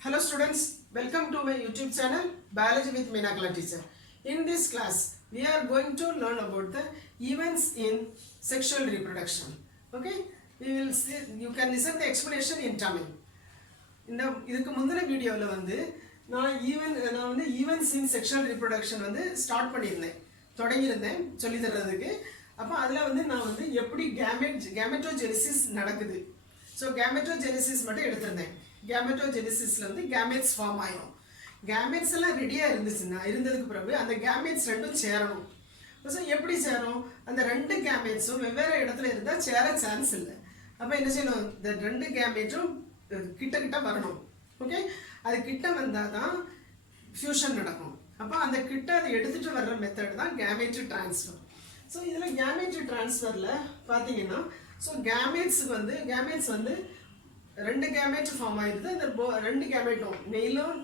Hello students, welcome to my YouTube channel Biology with Meenakala teacher. In this class, we are going to learn about the events in sexual reproduction. Okay, we will see, you can listen the explanation in Tamil. இந்த இதுக்கு முந்தின வீடியோவில் நான் events இன் sexual reproduction start பண்ணியிருந்தேன், தொடங்கியிருந்தேன் சொல்லி தர்றதுக்கு. அப்போ அதில் நான் எப்படி கேமெட்டோஜெனிசிஸ் நடக்குது, ஸோ கேமெட்டோஜெனிசிஸ் மட்டும் எடுத்திருந்தேன். கேமெட்டோஜெனிசிஸில் கேமெட்ஸ் ஃபார்ம் ஆயிடும். கேமெட்ஸ் எல்லாம் ரெடியாக இருந்ததுக்கு பிறகு அந்த கேமெட்ஸ் ரெண்டும் சேரணும். ஸோ எப்படி சேரும்? அந்த ரெண்டு கேமெட்ஸும் வெவ்வேறு இடத்துல இருந்தால் சேர சான்ஸ் இல்லை. அப்போ என்ன செய்யணும்? இந்த ரெண்டு கேமெட்டும் கிட்ட வரணும். ஓகே, அது கிட்ட வந்தால் தான் ஃபியூஷன் நடக்கும். அப்போ அந்த கிட்ட அதை எடுத்துகிட்டு வர்ற மெத்தட் தான் கேமெட் ட்ரான்ஸ்ஃபர். ஸோ இதில் கேமெட் ட்ரான்ஸ்ஃபரில் பார்த்தீங்கன்னா, ஸோ கேமெட்ஸ் ரெண்டு கேமெட் ஃபார்ம் ஆயிடுது. அந்த ரெண்டு கேமெட்டும் மெயிலும்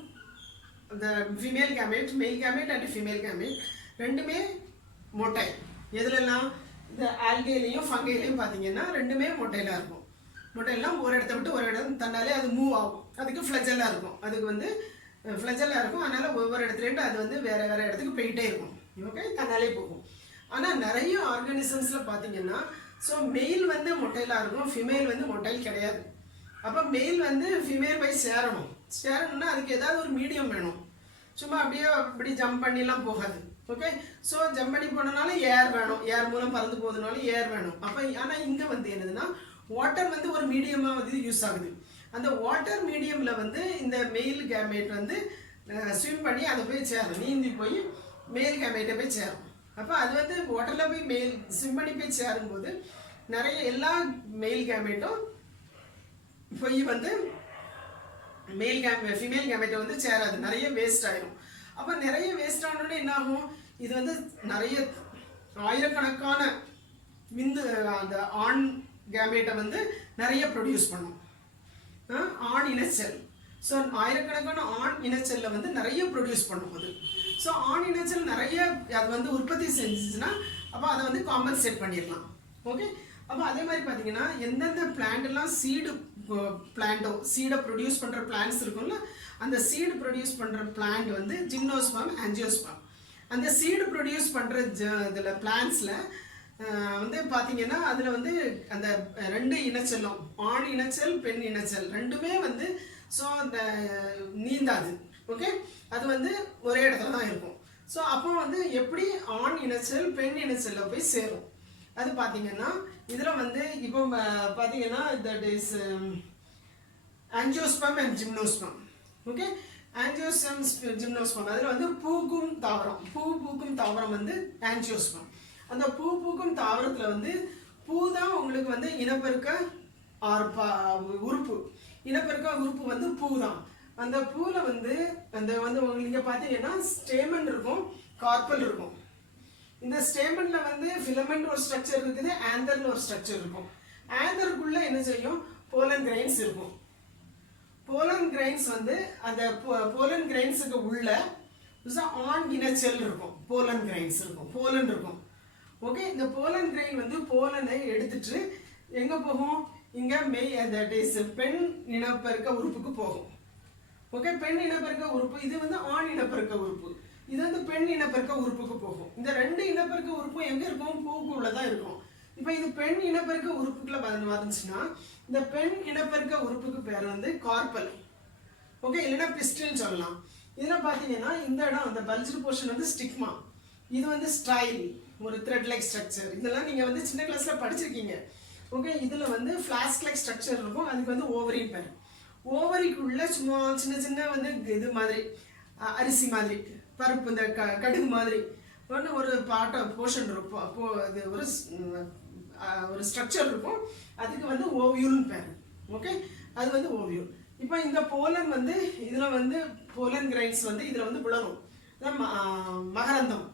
இந்த female gamete, mail gamete and female gamete ரெண்டுமே மொட்டைல். எதுலலாம்? இந்த ஆல்கேலையும் ஃபங்கைலையும் பார்த்தீங்கன்னா ரெண்டுமே மொட்டைலாக இருக்கும். மொட்டைலாம் ஒரு இடத்த விட்டு ஒரு இடம் தன்னாலே அது மூவ் ஆகும். அதுக்கு ஃப்ளஜெல்லாக இருக்கும். அதுக்கு ஃப்ளஜெல்லாக இருக்கும். அதனால் ஒவ்வொரு இடத்துலேருந்து அது வேறு வேறு இடத்துக்கு போயிட்டே இருக்கும். ஓகே, தன்னாலே போகும். ஆனால் நிறைய ஆர்கானிசம்ஸில் பார்த்தீங்கன்னா, ஸோ மெயில் மொட்டைலாக இருக்கும், ஃபிமேல் மொட்டைல் கிடையாது. அப்போ மெயில் ஃபிமேல் போய் சேரணும்னா அதுக்கு ஏதாவது ஒரு மீடியம் வேணும். சும்மா அப்படி ஜம்ப் பண்ணிலாம் போகாது. ஓகே, ஸோ ஜம்ப் பண்ணி போனனால ஏர் வேணும், ஏர் மூலம் பறந்து போகிறதுனால ஏர் வேணும். அப்போ ஆனால் இங்கே என்னதுன்னா, வாட்டர் ஒரு மீடியமாக யூஸ் ஆகுது. அந்த வாட்டர் மீடியமில் இந்த மெயில் கேமேட் ஸ்விம் பண்ணி அதை போய் சேரும், நீந்தி போய் மெயில் கேமேட்டை போய் சேரும். அப்போ அது வாட்டரில் போய் ஸ்விம் பண்ணி போய் சேரும்போது நிறைய எல்லா மெயில் கேமேட்டும் போய் ஃபீமேல் கேமெட்டை சேராது, நிறைய வேஸ்ட் ஆயிரும். அப்போ நிறைய வேஸ்ட் ஆனோடனே என்ன ஆகும்? இது நிறைய ஆயிரக்கணக்கான அந்த ஆண் கேமெட்டை நிறைய ப்ரொடியூஸ் பண்ணும், ஆண் இனச்சல். ஸோ ஆயிரக்கணக்கான ஆண் இனச்சலில் நிறைய ப்ரொடியூஸ் பண்ணும்போது, ஸோ ஆண் இனச்சல் நிறைய அது உற்பத்தி செஞ்சுச்சுன்னா அப்போ அதை காம்பன்சேட் பண்ணிடலாம். ஓகே, அப்போ அதே மாதிரி பார்த்தீங்கன்னா, எந்தெந்த பிளான்ட்லாம் சீடை ப்ரொடியூஸ் பண்ணுற பிளான்ட்ஸ் இருக்கும்ல, அந்த சீடு ப்ரொடியூஸ் பண்ணுற பிளான்ட் ஜிம்னோஸ்பர்ம், ஆஞ்சியோஸ்பர்ம். அந்த சீடு ப்ரொடியூஸ் பண்ணுற இதில் பிளான்ட்ஸில் பார்த்தீங்கன்னா, அதில் அந்த ரெண்டு இனச்சலும், ஆண் இனச்சல் பெண் இனச்சல் ரெண்டுமே ஸோ அந்த நீந்தாது. ஓகே, அது ஒரே இடத்துல தான் இருக்கும். ஸோ அப்போ எப்படி ஆண் இனச்சல் பெண் இனச்சலில் போய் சேரும்? அது பார்த்தீங்கன்னா, இதில் இப்போ பார்த்தீங்கன்னா தட் இஸ் ஆஞ்சியோஸ்பர்ம் அண்ட் ஜிம்னோஸ்பர்ம். ஓகே, ஆஞ்சியோஸ்பர்ம் ஜிம்னோஸ்பர்ம் அதில் பூக்கும் தாவரம் ஆஞ்சியோஸ்பர்ம். அந்த பூக்கும் தாவரத்தில் பூ தான் உங்களுக்கு இனப்பெருக்க உறுப்பு. இனப்பெருக்க உறுப்பு பூ தான். அந்த பூவில் அந்த நீங்கள் பார்த்தீங்கன்னா ஸ்டேமன் இருக்கும், கார்பல் இருக்கும். இந்த ஸ்டேமன்ல ஃபிலமெண்ட் ஒரு ஸ்ட்ரக்சர் இருக்குது, ஆந்தர்ல ஒரு ஸ்ட்ரக்சர் இருக்கும். ஆந்தருக்குள்ள என்ன செய்யும்? போலன் கிரைன்ஸ் இருக்கும். போலன் கிரைன்ஸ் அந்த போலன் கிரைன்ஸுக்கு உள்ள ஆண் இனச்சல் இருக்கும், போலன் கிரைன்ஸ் இருக்கும், போலன் இருக்கும். ஓகே, இந்த போலன் கிரைன் போலனை எடுத்துட்டு எங்க போகும்? இங்க பெண் இனப்பெருக்க உறுப்புக்கு போகும். ஓகே, பெண் இனப்பெருக்க உறுப்பு இது ஆண் இனப்பெருக்க உறுப்பு, இது பெண் இனப்பெருக்க உறுப்புக்கு போகும். இந்த ரெண்டு இனப்பெருக்க உறுப்பும் எங்க இருக்கும்? பூக்குள்ள தான் இருக்கும். இப்போ இது பெண் இனப்பெருக்க உறுப்புக்குள்ள வந்துச்சுன்னா இந்த பெண் இனப்பெருக்க உறுப்புக்கு பேர் கார்பல். ஓகே, இல்லைன்னா பிஸ்டில்னு சொல்லலாம். இதில் பார்த்தீங்கன்னா இந்த இடம் அந்த பல்ஜ்டு போர்ஷன் ஸ்டிக்மா, இது ஸ்டைல், ஒரு த்ரெட் லைக் ஸ்ட்ரக்சர். இதெல்லாம் நீங்கள் சின்ன கிளாஸ்ல படிச்சிருக்கீங்க. ஓகே, இதில் ஃப்ளாஸ்க் லைக் ஸ்ட்ரக்சர் இருக்கும். அதுக்கு ஓவரி பேர். ஓவரிக்குள்ள சும்மா சின்ன இது மாதிரி அரிசி மாதிரி, பருப்பு, இந்த கடுகு மாதிரி ஒரு போர்ஷன் இருக்கும், அது ஒரு ஸ்ட்ரக்சர் இருக்கும். அதுக்கு ஓவியூல்னு பேர். ஓகே, அது ஓவியூல். இப்போ இந்த போலன் இதில் போலன் கிரைன்ஸ் இதில் விழணும். மகரந்தம்,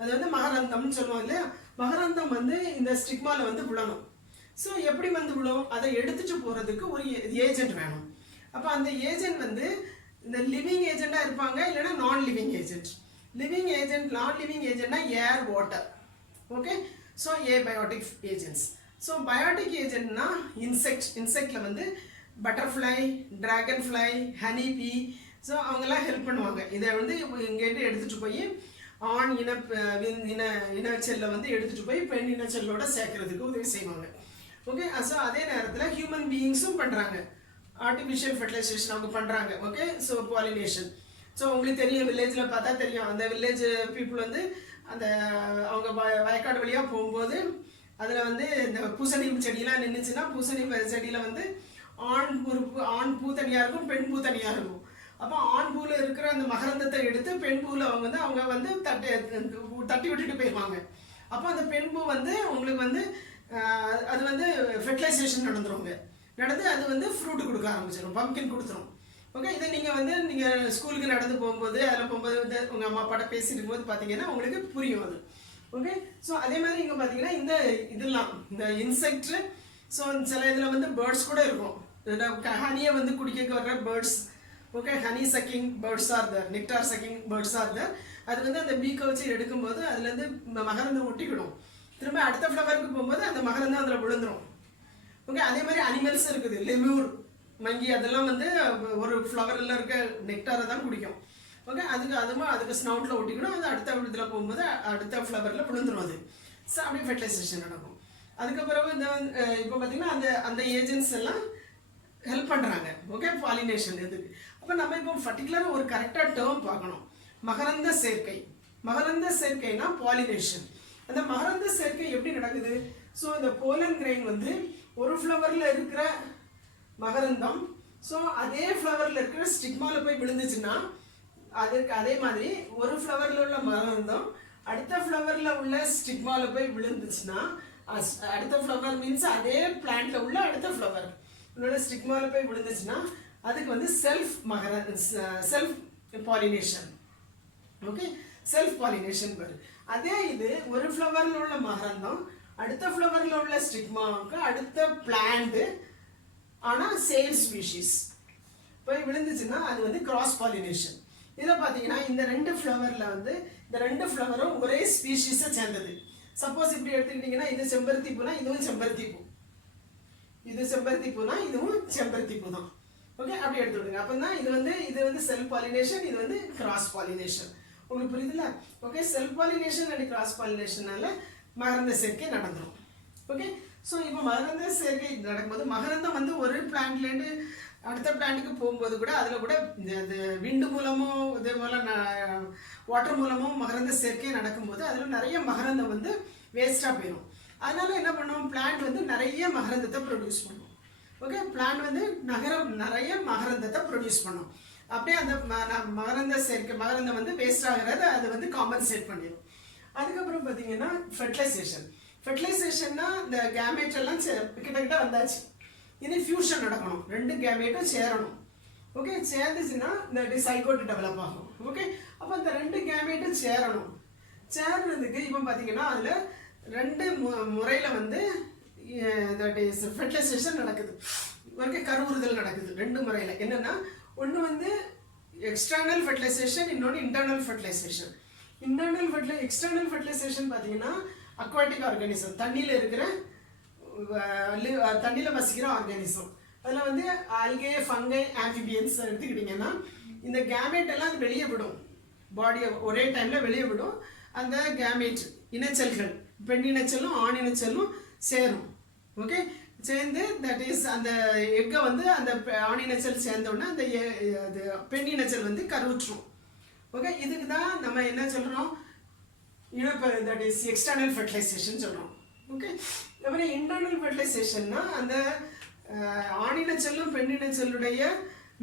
அது மகரந்தம்னு சொல்லுவோம் இல்லையா? மகரந்தம் இந்த ஸ்டிக்மாவில் விழணும். ஸோ எப்படி விழும்? அதை எடுத்துட்டு போகிறதுக்கு ஒரு ஏஜென்ட் வேணும். அப்போ அந்த ஏஜென்ட் இந்த லிவிங் ஏஜெண்டாக இருப்பாங்க, இல்லைன்னா non living agent. Living agent, non living ஏஜென்ட்னா air, water. Okay, so abiotic agents. So biotic ஏஜென்ட்னா இன்செக்டில் butterfly, dragonfly, honey bee, so அவங்கெல்லாம் ஹெல்ப் பண்ணுவாங்க. இதை வந்து இங்கேருந்து எடுத்துகிட்டு போய் ஆண் இனச்செல்லை வந்து எடுத்துகிட்டு போய் பெண் இனச்செல்லோட சேர்க்கறதுக்கு உதவி செய்வாங்க. ஓகே, ஸோ அதே நேரத்தில் ஹியூமன் பீயிங்ஸும் பண்ணுறாங்க. ஆர்டிஃபிஷியல் ஃபெர்டிலைசேஷன் அவங்க பண்ணுறாங்க. Okay, so pollination. ஸோ உங்களுக்கு தெரியும், வில்லேஜில் பார்த்தா தெரியும், அந்த வில்லேஜ் பீப்புள் வந்து அந்த அவங்க வயக்காடு வழியாக போகும்போது அதில் வந்து இந்த பூசணி செடியெலாம் நின்றுச்சுன்னா பூசணி செடியில் வந்து ஆண் பூ தனியாக இருக்கும், பெண் பூ தனியாக இருக்கும். அப்போ ஆண் பூவில் இருக்கிற அந்த மகரந்தத்தை எடுத்து பெண் பூவில் அவங்க வந்து தட்டி விட்டுட்டு போயிடுவாங்க. அப்போ அந்த பெண் பூ வந்து உங்களுக்கு வந்து அது வந்து ஃபெர்டிலைசேஷன் நடந்துருவாங்க. நடந்து அது வந்து ஃப்ரூட் கொடுக்க ஆரம்பிச்சிடும், பம்கின் கொடுத்துரும். ஓகே, இதை நீங்கள் ஸ்கூலுக்கு நடந்து போகும்போது அதில் போகும்போது வந்து உங்கள் அம்மா அப்பாட்ட பேசிட்டு போது பார்த்தீங்கன்னா உங்களுக்கு புரியும் அது. ஓகே, ஸோ அதே மாதிரி இங்கே பார்த்தீங்கன்னா இதெல்லாம் இந்த இன்செக்ட். ஸோ சில இதில் வந்து பேர்ட்ஸ் கூட இருக்கும். ஹனியை வந்து குடிக்க வர்ற birds. Okay, honey sucking birds are there, nectar sucking birds are there. அது வந்து அந்த பீக்கை வச்சு எடுக்கும்போது அதுலேருந்து மகரந்தம் ஒட்டிக்கிடும். திரும்ப அடுத்த ஃப்ளவருக்கு போகும்போது அந்த மகரந்தம் அதில் விழுந்துடும். ஓகே, அதே மாதிரி அனிமல்ஸ் இருக்குது. லெமூர், மங்கி, அதெல்லாம் வந்து ஒரு ஃப்ளவரில் இருக்க நெக்டாரை தான் குடிக்கும். ஓகே, அதுக்கு ஸ்னவுட்டில் ஒட்டிக்கணும். அது அடுத்த இதில் போகும்போது அடுத்த ஃப்ளவரில் விழுந்துடும். அது ஸோ அப்படியே ஃபெர்டிலைசேஷன் நடக்கும். அதுக்கப்புறம் இந்த இப்போ பார்த்தீங்கன்னா அந்த ஏஜென்ட்ஸ் எல்லாம் ஹெல்ப் பண்ணுறாங்க. ஓகே, பாலினேஷன் இதுக்கு. அப்போ நம்ம இப்போ பர்டிகுலராக ஒரு கரெக்டாக டேர்ம் பார்க்கணும். மகரந்த சேர்க்கை. மகரந்த சேர்க்கைனா பாலினேஷன். அந்த மகரந்த சேர்க்கை எப்படி நடக்குது? ஸோ இந்த போலன் கிரெயின் வந்து ஒரு ஃப்ளவரில் இருக்கிற மகரந்தம் ஸோ அதே ஃப்ளவரில் இருக்கிற ஸ்டிக்மாவில் போய் விழுந்துச்சுன்னா அதுக்கு அதே மாதிரி ஒரு ஃப்ளவரில் உள்ள மகரந்தம் அடுத்த ஃப்ளவரில் உள்ள ஸ்டிக்மாவில் போய் விழுந்துச்சுன்னா அடுத்த ஃப்ளவர் மீன்ஸ் அதே பிளான்ட்ல உள்ள அடுத்த ஃப்ளவர் உள்ள ஸ்டிக்மாவில் போய் விழுந்துச்சுன்னா அதுக்கு வந்து self pollination. Okay, self pollination வரும். அதே இது ஒரு ஃப்ளவரில் உள்ள மகரந்தம் அடுத்த ஃப்ளவரில் உள்ள ஸ்டிக்மாவுக்கு அடுத்த பிளான்ட் ஆனால் சேம் ஸ்பீஷீஸ் போய் விழுந்துச்சுன்னா அது வந்து கிராஸ் பாலினேஷன். இதில் பார்த்தீங்கன்னா இந்த ரெண்டு ஃப்ளவரில் வந்து இந்த ரெண்டு ஃப்ளவரும் ஒரே ஸ்பீஷீஸை சேர்ந்தது. சப்போஸ் இப்படி எடுத்துக்கிட்டிங்கன்னா இது செம்பருத்தி பூனா இதுவும் செம்பருத்தி பூ, இது செம்பருத்தி பூனா இதுவும் செம்பருத்தி பூ தான். ஓகே, அப்படி எடுத்து விடுங்க. அப்போ தான் இது வந்து செல்ஃப் பாலினேஷன், இது வந்து கிராஸ் பாலினேஷன். உங்களுக்கு புரியுதுல்ல? Okay, self pollination and cross பாலினேஷனால மகரந்த சேர்க்கை நடந்துடும். ஓகே, ஸோ இப்போ மகரந்த சேர்க்கை நடக்கும்போது மகரந்தம் வந்து ஒரு பிளான்ட்லேருந்து அடுத்த பிளான்ட்டுக்கு போகும்போது கூட அதில் கூட இந்த விண்டு மூலமோ இதே மூலம் வாட்டர் மூலமோ மகரந்த சேர்க்கை நடக்கும்போது அதில் நிறைய மகரந்தம் வந்து வேஸ்ட்டாக போயிடும். அதனால என்ன பண்ணுவோம், பிளான்ட் வந்து நிறைய மகரந்தத்தை ப்ரொடியூஸ் பண்ணும். ஓகே, பிளான்ட் வந்து நிறைய மகரந்தத்தை ப்ரொடியூஸ் பண்ணும். அப்படியே அந்த மகரந்தம் வந்து வேஸ்ட் ஆகிறத அது வந்து காம்பன்சேட் பண்ணிடும். அதுக்கப்புறம் பார்த்தீங்கன்னா ஃபெர்டிலைசேஷன்னா இந்த கேமேட் எல்லாம் கிட்ட வந்தாச்சு. இது ஃபியூஷன் நடக்கணும், ரெண்டு கேமேட்டும் சேரணும். ஓகே, சேர்ந்துச்சுன்னா இந்த சைகோட் டெவலப் ஆகும். ஓகே, அப்போ இந்த ரெண்டு கேமேட்டும் சேரணும். சேர்றதுக்கு இப்போ பார்த்தீங்கன்னா அதில் ரெண்டு முறையில் வந்து ஃபெர்டிலைசேஷன் நடக்குது. ஓகே, கருவுறுதல் நடக்குது ரெண்டு முறையில். என்னென்னா ஒன்று வந்து எக்ஸ்டர்னல் ஃபெர்டிலைசேஷன், இன்னொன்று இன்டர்னல் ஃபெர்டிலைசேஷன். எக்ஸ்டர்னல் ஃபெர்டிலைசேஷன் பார்த்தீங்கன்னா அக்வாட்டிக் ஆர்கானிசம், தண்ணியில் வசிக்கிற ஆர்கானிசம். அதில் வந்து ஆல்கே, ஃபங்கை, ஆம்பிபியன்ஸ் எடுத்துக்கிட்டிங்கன்னா இந்த கேமேட் எல்லாம் அது வெளியே விடும், பாடியை ஒரே டைமில் வெளியே விடும். அந்த கேமேட் இனச்சல்கள் பெண் இனச்சலும் ஆண் இனச்சலும் சேரும். ஓகே, சேர்ந்து தட் இஸ் அந்த எக்கை வந்து அந்த ஆண் இனச்சல் சேர்ந்தோடனே அந்த பெண் இனச்சல் வந்து கருவுற்றும். ஓகே, இதுக்கு தான் நம்ம என்ன சொல்கிறோம், தட் இஸ் எக்ஸ்டர்னல் ஃபெர்டிலைசேஷன் சொல்கிறோம். ஓகே, அப்புறம் இன்டர்னல் ஃபெர்டிலைசேஷன்னா அந்த ஆணினச்செல்லும் பெண்ணினச்செல்லுடைய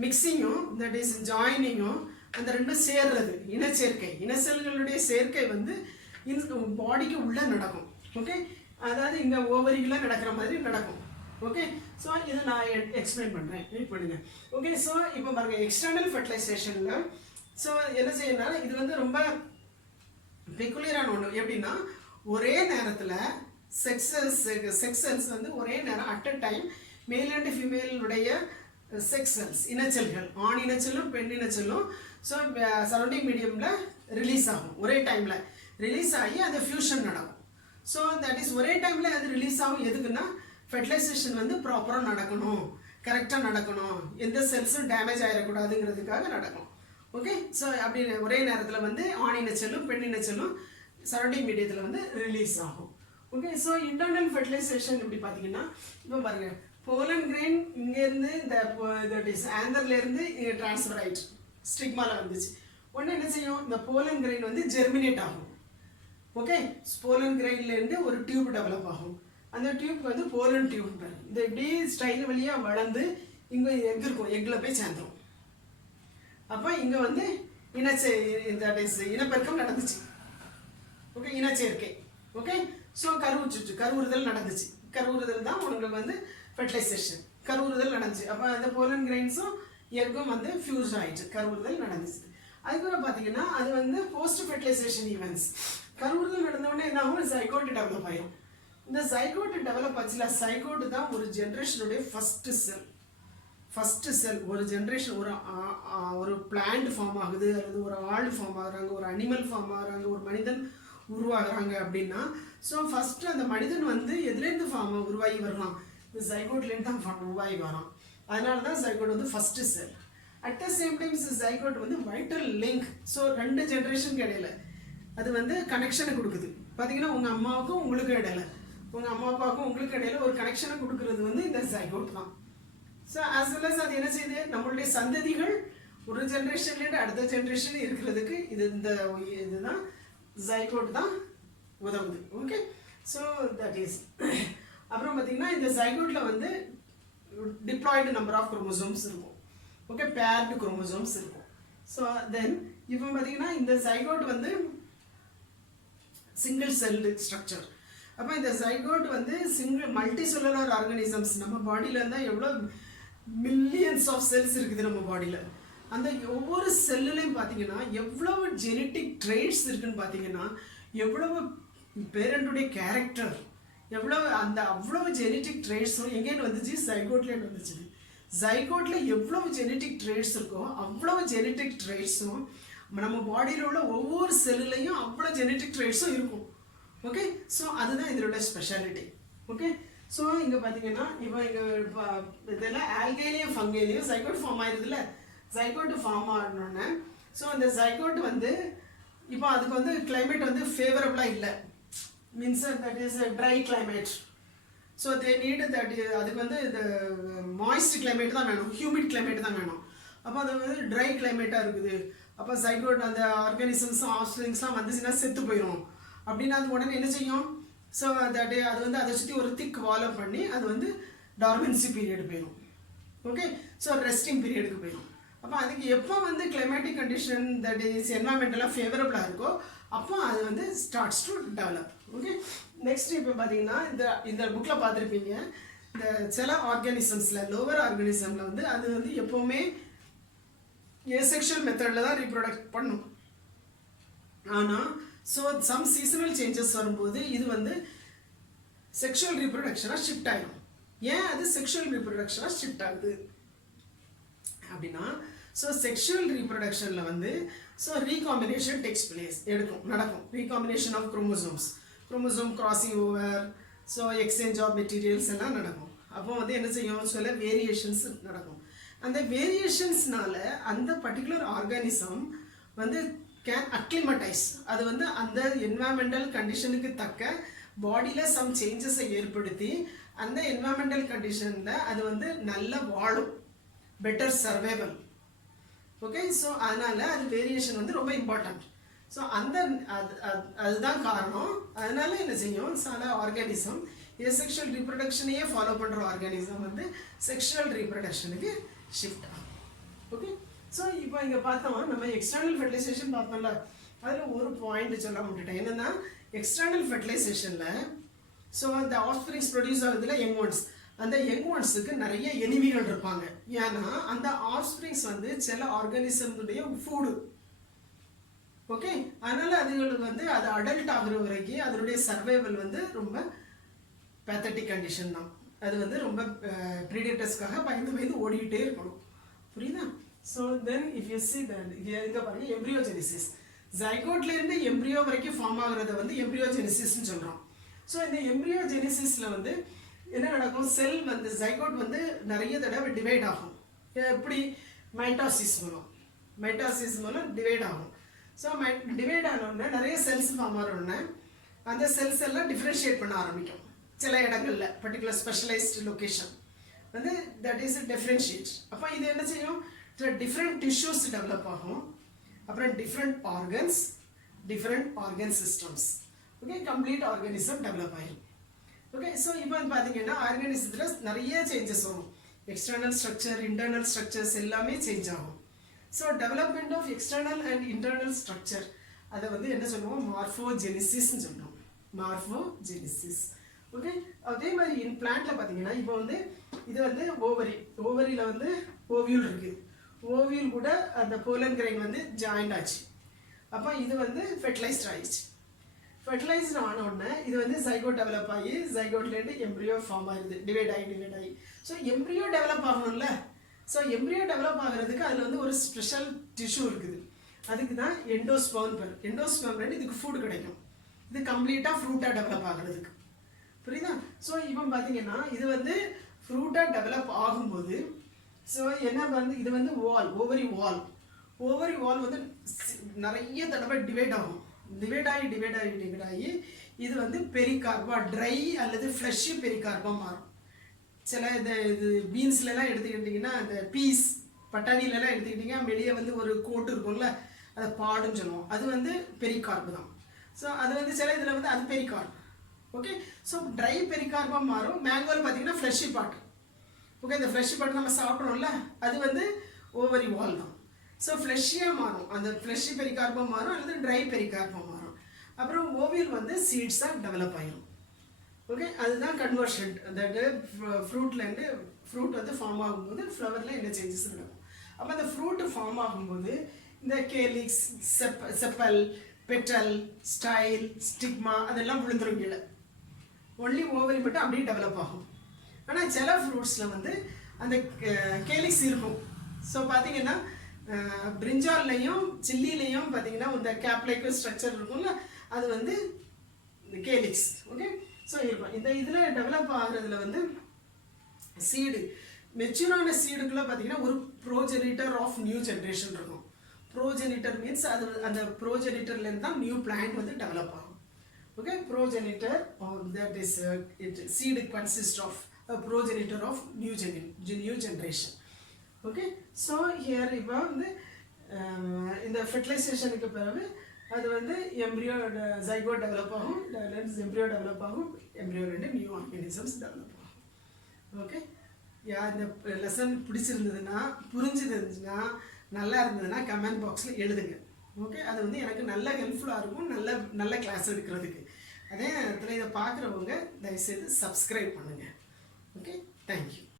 மிக்சிங்கும் தட் இஸ் ஜாயினிங்கும் அந்த ரெண்டும் சேர்றது இனச்சேர்க்கை. இனச்செல்களுடைய சேர்க்கை வந்து பாடிக்கு உள்ளே நடக்கும். ஓகே, அதாவது இங்கே ஓவரியில் நடக்கிற மாதிரி நடக்கும். ஓகே, ஸோ இதை நான் எக்ஸ்பிளைன் பண்ணுறேன், வெயிட் பண்ணுங்க. ஓகே, ஸோ இப்போ பாருங்கள் எக்ஸ்டர்னல் ஃபெர்டிலைசேஷனில் ஸோ என்ன செய்யணும்னா இது வந்து ரொம்ப பெக்குலியரான ஒன்று. எப்படின்னா ஒரே நேரத்தில் செக்ஸ் செல்ஸ் வந்து ஒரே நேரம் at a time male and ஃபீமேலுடைய செக்ஸ் செல்ஸ் இனச்சல்கள் ஆண் இனச்சலும் பெண் இனச்சலும் ஸோ சரௌண்டிங் மீடியமில் ரிலீஸ் ஆகும். ஒரே டைமில் ரிலீஸ் ஆகி அந்த ஃபியூஷன் நடக்கும். ஸோ தட் இஸ் ஒரே டைமில் அது ரிலீஸ் ஆகும். எதுக்குன்னா ஃபெர்டிலைசேஷன் வந்து ப்ராப்பராக நடக்கணும், கரெக்டாக நடக்கணும், எந்த செல்ஸும் டேமேஜ் ஆகிடக்கூடாதுங்கிறதுக்காக நடக்கும். ஓகே, ஸோ அப்படி ஒரே நேரத்தில் வந்து ஆணின செல்லும் பெண்ணின செல்லும் சரௌண்டிங் மீடியத்தில் வந்து ரிலீஸ் ஆகும். ஓகே, ஸோ இன்டர்னல் ஃபெர்டிலைசேஷன் எப்படி பார்த்தீங்கன்னா, இப்போ பாருங்கள், போலன் கிரெயின் இங்கேருந்து இந்த ஆந்தர்லேருந்து இங்கே ட்ரான்ஸ்ஃபர் ஆகிடுச்சு, ஸ்டிக்மாவில் வந்துச்சு. உடனே என்ன செய்யும், இந்த போலன் கிரெயின் வந்து ஜெர்மினேட் ஆகும். ஓகே, போலன் கிரெயின்லேருந்து ஒரு டியூப் டெவலப் ஆகும். அந்த டியூப் வந்து போலன் டியூப் பாருங்க, இது இப்படி ஸ்டைல் வழியாக வளர்ந்து இங்கே எக் இருக்கும், எக்கில் போய் சேர்ந்துடும். அப்போ இங்கே வந்து இனப்பெருக்கம் நடந்துச்சு. ஓகே, இனச்சேர்க்கை. ஓகே, ஸோ கருவுறுதல் நடந்துச்சு. கருவுறுதல் தான் உங்களுக்கு வந்து ஃபெர்டிலைசேஷன், கருவுறுதல் நடந்துச்சு. அப்போ அந்த போலன் கிரெயின்ஸும் எக்கும் வந்து ஃபியூஸ் ஆகிடுச்சு, கருவுறுதல் நடந்துச்சு. அதுக்கப்புறம் பார்த்தீங்கன்னா அது வந்து போஸ்ட் ஃபெர்டிலைசேஷன் ஈவெண்ட்ஸ். கருவுறுதல் நடந்தவுடனே என்ன ஆகும், சைகோட் டெவலப் ஆகிடும். இந்த சைகோட் டெவலப் ஆச்சுல, சைகோட் தான் ஒரு ஜென்ரேஷனுடைய ஃபஸ்ட்டு செல். ஒரு ஜென்ரேஷன் ஒரு பிளான்ட் ஃபார்ம் ஆகுது, அல்லது ஒரு ஆள் ஃபார்ம் ஆகுறாங்க, ஒரு அனிமல் ஃபார்ம் ஆகுறாங்க, ஒரு மனிதன் உருவாகுறாங்க அப்படின்னா, ஸோ ஃபஸ்ட்டு அந்த மனிதன் வந்து எதுலேருந்து உருவாகி வரலாம், இந்த சைகோட்லேருந்து தான் உருவாகி வரான். அதனால தான் சைகோட் வந்து first sell. At the same time zygote வந்து வைட்டல் லிங்க். ஸோ 2 ஜென்ரேஷனுக்கு இடையில அது வந்து கனெக்ஷனை கொடுக்குது. பார்த்தீங்கன்னா உங்கள் அம்மாவுக்கும் உங்களுக்கும் இடையில, உங்கள் அம்மா அப்பாவுக்கும் உங்களுக்கு இடையில ஒரு கனெக்ஷனை கொடுக்குறது வந்து இந்த சைகோட் தான். ஸோ ஆஸ் வெல் அஸ் அது என்ன செய்யுது, நம்மளுடைய சந்ததிகள் ஒரு ஜென்ரேஷன்லேருந்து அடுத்த ஜென்ரேஷன் இருக்கிறதுக்கு இதுதான் ஜைகோட் தான் உதவுது. Okay, so that is. அப்புறம் பார்த்தீங்கன்னா இந்த ஜைகோட்டில் வந்து டிப்ளாய்டு நம்பர் ஆஃப் குரோமோசோம்ஸ் இருக்கும். ஓகே, பேர்டு குரோமோசோம்ஸ் இருக்கும். ஸோ தென் இப்போ பார்த்தீங்கன்னா இந்த ஜைகோட் வந்து சிங்கிள் செல்டு ஸ்ட்ரக்சர். அப்போ இந்த ஜைகோட் வந்து மல்டி செல்லுலர் ஆர்கானிசம்ஸ். நம்ம பாடியில் இருந்தால் எவ்வளோ மில்லியன்ஸ் ஆஃப் செல்ஸ் இருக்குது நம்ம பாடியில். அந்த ஒவ்வொரு செல்லுலையும் பார்த்தீங்கன்னா எவ்வளவு ஜெனட்டிக் ட்ரேட்ஸ் இருக்குன்னு பார்த்தீங்கன்னா, எவ்வளவு பேரண்ட்டுடைய கேரக்டர், அவ்வளவு ஜெனட்டிக் ட்ரேட்ஸும் எங்கேன்னு வந்துச்சு, சைகோட்லேருந்து வந்துச்சு. ஜைகோட்டில் எவ்வளவு ஜெனட்டிக் ட்ரேட்ஸ் இருக்கோ அவ்வளவு ஜெனட்டிக் ட்ரேட்ஸும் நம்ம பாடியில் உள்ள ஒவ்வொரு செல்லுலையும் அவ்வளோ ஜெனட்டிக் ட்ரேட்ஸும் இருக்கும். ஓகே, ஸோ அதுதான் இதோட ஸ்பெஷாலிட்டி. ஓகே, ஸோ இங்கே பார்த்தீங்கன்னா இப்போ இங்கே இதெல்லாம் ஆல்கைலையும் ஃபங்கைலையும் ஜைகோட் ஃபார்ம் ஆயிருதுல, ஜைகோட் ஃபார்ம் ஆகணுன்னே. ஸோ இந்த ஜைகோட் வந்து இப்போ அதுக்கு வந்து கிளைமேட் வந்து ஃபேவரபுளாக இல்லை, means that is dry climate. So they need that, அதுக்கு வந்து இந்த மாய்ஸ்ட் கிளைமேட் தான் வேணும், ஹியூமிட் கிளைமேட் தான் வேணும். அப்போ அது வந்து ட்ரை கிளைமேட்டாக இருக்குது. அப்போ ஜைகோட் அந்த ஆர்கானிசம்ஸும் ஆஃப்ஸ்ப்ரிங்ஸ்லாம் வந்துச்சுன்னா செத்து போயிடும். அப்படின்னா அது உடனே என்ன செய்யும், ஸோ தட் அது வந்து அதை சுற்றி ஒரு திக் வாலோ பண்ணி அது வந்து டார்மென்சி பீரியட் போயிடும். ஓகே, ஸோ ரெஸ்டிங் பீரியடுக்கு போயிடும். அப்போ அதுக்கு எப்போ வந்து கிளைமேட்டிக் கண்டிஷன் தட் இஸ் என்வாயன்மெண்டலாக ஃபேவரபுளாக இருக்கோ அப்போ அது வந்து starts to develop. Okay, next இப்போ பார்த்தீங்கன்னா இந்த புக்கில் பார்த்துருப்பீங்க, இந்த சில ஆர்கானிசம்ஸில் லோவர் ஆர்கானிசமில் வந்து அது வந்து எப்போவுமே ஏசெக்ஷுவல் மெத்தடில் தான் ரீப்ரொடக்ட் பண்ணும். ஆனால் ஸோ சம் சீசனல் சேஞ்சஸ் வரும்போது இது வந்து செக்ஷுவல் ரீப்ரொடக்ஷனாக ஷிஃப்ட் ஆகிடும். ஏன் அது செக்ஷுவல் ரீப்ரொடக்ஷனாக ஷிஃப்ட் ஆகுது அப்படின்னா, ஸோ செக்ஷுவல் ரீப்ரொடக்ஷனில் வந்து ஸோ ரீகாம்பினேஷன் நடக்கும். Recombination of chromosome crossing over, so exchange of materials எல்லாம் நடக்கும். அப்போ வந்து என்ன செய்யும், சில வேரியேஷன்ஸ் நடக்கும். அந்த வேரியேஷன்ஸ்னால அந்த பர்டிகுலர் ஆர்கானிசம் வந்து கேன் அக்ளிமடைஸ். அது வந்து அந்த என்வாயன்மெண்டல் கண்டிஷனுக்கு தக்க பாடியில் சம் சேஞ்சஸை ஏற்படுத்தி அந்த என்வாயன்மெண்டல் கண்டிஷனில் அது வந்து நல்ல வாழும், பெட்டர் சர்வைவல். ஓகே, ஸோ அதனால் அது வேரியேஷன் வந்து ரொம்ப இம்பார்ட்டண்ட். ஸோ அதுதான் காரணம். அதனால என்ன செய்யும், சில ஆர்கானிசம் ஏசெக்ஷுவல் ரீப்ரொடக்ஷனையே ஃபாலோ பண்ணுற ஆர்கானிசம் வந்து செக்ஷுவல் ரீப்ரொடக்ஷனுக்கு ஷிஃப்ட் ஆகும். ஓகே, ஸோ இப்போ இங்கே பார்த்தோம், நம்ம எக்ஸ்டர்னல் ஃபெர்டிலைசேஷன் பார்த்தோம்ல, அதில் ஒரு பாயிண்ட் சொல்ல விட்டுட்டேன். என்னென்னா எக்ஸ்டர்னல் ஃபெர்டிலைசேஷனில் ஸோ அந்த ஆஃப்ஸ்ப்ரிங்ஸ் ப்ரொடியூஸ் ஆகுதுல யங் ஒன்ஸ், அந்த யங் ஒன்ஸுக்கு நிறைய எனிமிகள் இருப்பாங்க. ஏன்னா அந்த ஆஃப்ஸ்ப்ரிங்ஸ் வந்து சில ஆர்கானிசமுடைய ஃபுட்டு. ஓகே, அதனால் அதுங்களுக்கு வந்து அது அடல்ட் ஆகுற வரைக்கும் அதனுடைய சர்வைவல் வந்து ரொம்ப பேத்தட்டிக் கண்டிஷன் தான். அது வந்து ரொம்ப ப்ரீடேட்டர்ஸ்க்காக பயந்து ஓடிக்கிட்டே இருக்கணும். புரியுதா? So then if you see that இங்கே பாருங்கள், எம்ப்ரியோஜெனிசிஸ், ஜைகோட்லேருந்து எம்ப்ரியோ வரைக்கும் ஃபார்ம் ஆகுறத வந்து எம்ப்ரியோஜெனிசிஸ்ன்னு சொல்கிறோம். ஸோ இந்த எம்ப்ரியோஜெனிசிஸில் வந்து என்ன நடக்கும், செல் வந்து ஜைகோட் வந்து நிறைய தடவை டிவைட் ஆகும். எப்படி, மைட்டாசிஸ் மூலம் டிவைட் ஆகும். ஸோ டிவைட் ஆனோடனே நிறைய செல்ஸ் ஃபார்ம் ஆனோடனே அந்த செல்ஸ் எல்லாம் டிஃப்ரென்ஷியேட் பண்ண ஆரம்பிக்கும். சில இடங்களில் பர்டிகுலர் ஸ்பெஷலைஸ்டு லொக்கேஷன் வந்து தட் இஸ் டிஃப்ரென்ஷியேட். அப்போ இது என்ன செய்யும், டிஃப்ரெண்ட் டிஷ்யூஸ் டெவலப் ஆகும். அப்புறம் different organ systems. Okay, complete organism develop ஆகிடும். ஓகே, ஸோ இப்போ வந்து பார்த்தீங்கன்னா ஆர்கானிசத்தில் நிறைய சேஞ்சஸ் வரும். எக்ஸ்டர்னல் ஸ்ட்ரக்சர், இன்டர்னல் ஸ்ட்ரக்சர்ஸ் எல்லாமே சேஞ்ச் ஆகும். So development of external and internal structure அதை வந்து என்ன சொல்லுவோம், மார்ஃபோஜெனிசிஸ்ன்னு சொல்லுவோம். மார்ஃபோஜெனிசிஸ். ஓகே, அதே மாதிரி இன் பிளான்ட்ல பார்த்தீங்கன்னா இப்போ வந்து இது வந்து ஓவரியில் வந்து ஓவியூல் இருக்குது. ஓவியூல் கூட அந்த போலன் கிரைன் வந்து ஜாயிண்ட் ஆச்சு. அப்போ இது வந்து ஃபெர்டிலைஸ்ட் ஆயிடுச்சு. ஃபெர்டிலைஸ்ட் ஆன உடனே இது வந்து ஜைகோட் டெவலப் ஆகி ஜைகோட்லேருந்து எம்ப்ரியோ ஃபார்ம் ஆகிடுது, டிவைட் ஆகி. ஸோ எம்ப்ரியோ டெவலப் ஆகணும்ல. ஸோ எம்ப்ரியோ டெவலப் ஆகிறதுக்கு அதில் வந்து ஒரு ஸ்பெஷல் டிஷ்யூ இருக்குது. அதுக்கு தான் எண்டோஸ்பெர்ம் பேர். எண்டோஸ்பெர்ம்லேருந்து இதுக்கு ஃபுட் கிடைக்கும். இது கம்ப்ளீட்டாக ஃப்ரூட்டாக டெவலப் ஆகிறதுக்கு. புரியுதா? ஸோ இப்போ பார்த்தீங்கன்னா இது வந்து ஃப்ரூட்டாக டெவலப் ஆகும்போது ஸோ என்ன வந்து இது வந்து ஓவரி வால் வந்து நிறைய தடவை டிவைட் ஆகும். டிவைட் ஆகி இது வந்து பெரிகார்பா, ட்ரை அல்லது ஃப்ளஷி பெரிகார்பா மாறும். சில இது பீன்ஸ்லாம் எடுத்துக்கிட்டிங்கன்னா இந்த பீஸ் பட்டாணிலலாம் எடுத்துக்கிட்டிங்கன்னா வெளியே வந்து ஒரு கோட்டு இருக்கும்ல, அதை பாடுன்னு சொல்லுவோம். அது வந்து பெரிகார்பு தான். ஸோ அது வந்து சில இதில் வந்து அது பெரிகார்ப். ஓகே, ஸோ ட்ரை பெரிகார்பா மாறும். மேங்கோவில் பார்த்தீங்கன்னா ஃப்ளஷி பார்ட். ஓகே, இந்த ஃப்ளஷி பார்ட் நம்ம சாப்பிட்றோம்ல, அது வந்து ஓவரி வால் தான். ஸோ ஃப்ளஷியாக மாறும், அந்த ஃப்ளஷி பெரிகார்பா மாறும் அல்லது ட்ரை பெரிகார்பா மாறும். அப்புறம் ஓவியல் வந்து சீட்ஸாக டெவலப் ஆகிடும். ஓகே, அதுதான் கன்வர்ஷன். தட் ஃப்ரூட்லேருந்து ஃப்ரூட் வந்து ஃபார்ம் ஆகும்போது ஃப்ளவரில் என்ன சேஞ்சஸ் நடக்கும். அப்போ அந்த ஃப்ரூட்டு ஃபார்ம் ஆகும்போது இந்த calyx, chappal, petal, style, stigma அதெல்லாம் விழுந்துரும் கீழே. ஒன்லி ஓவரி மட்டும் அப்படியே டெவலப் ஆகும். ஆனால் சில ஃப்ரூட்ஸில் வந்து அந்த கேலிக்ஸ் இருக்கும். ஸோ பார்த்தீங்கன்னா பிரிஞ்சால்லையும் சில்லிலையும் பார்த்தீங்கன்னா இந்த கேப்லைக்கு ஸ்ட்ரக்சர் இருக்கும்ல, அது வந்து கேலிக்ஸ். ஓகே, ஸோ இருக்கும். இந்த இதில் டெவலப் ஆகுறதுல வந்து சீடு, மெச்சூரான சீடுக்குள்ளே பார்த்தீங்கன்னா ஒரு ப்ரோஜெனிட்டர் ஆஃப் நியூ ஜென்ரேஷன் இருக்கும். ப்ரோஜெனிட்டர் மீன்ஸ் அது அந்த ப்ரோஜெனிட்டர்லேருந்து தான் நியூ பிளான்ட் வந்து டெவலப் ஆகும். Okay, progenitor that is seed consist of progenitor of new generation. Okay, so here இப்போ வந்து இந்த ஃபெர்டிலைசேஷனுக்கு பிறகு அது வந்து எம்ப்ரியோ ஜைகோட் டெவலப் ஆகும், எம்ப்ரியோ டெவலப் ஆகும், எம்ப்ரியோலேருந்து நியூ ஆர்கானிசம்ஸ் டெவலப் ஆகும். ஓகே, இந்த லெசன் பிடிச்சிருந்ததுன்னா, புரிஞ்சுதுன்னா, நல்லா இருந்ததுன்னா கமெண்ட் பாக்ஸில் எழுதுங்க. ஓகே, அது வந்து எனக்கு நல்ல ஹெல்ப்ஃபுல்லாக இருக்கும் நல்ல கிளாஸ் எடுக்கிறதுக்கு. அதே நேரத்தில் இதை பார்க்குறவங்க தயவுசெய்து சப்ஸ்கிரைப் பண்ணுங்கள். Okay, thank you.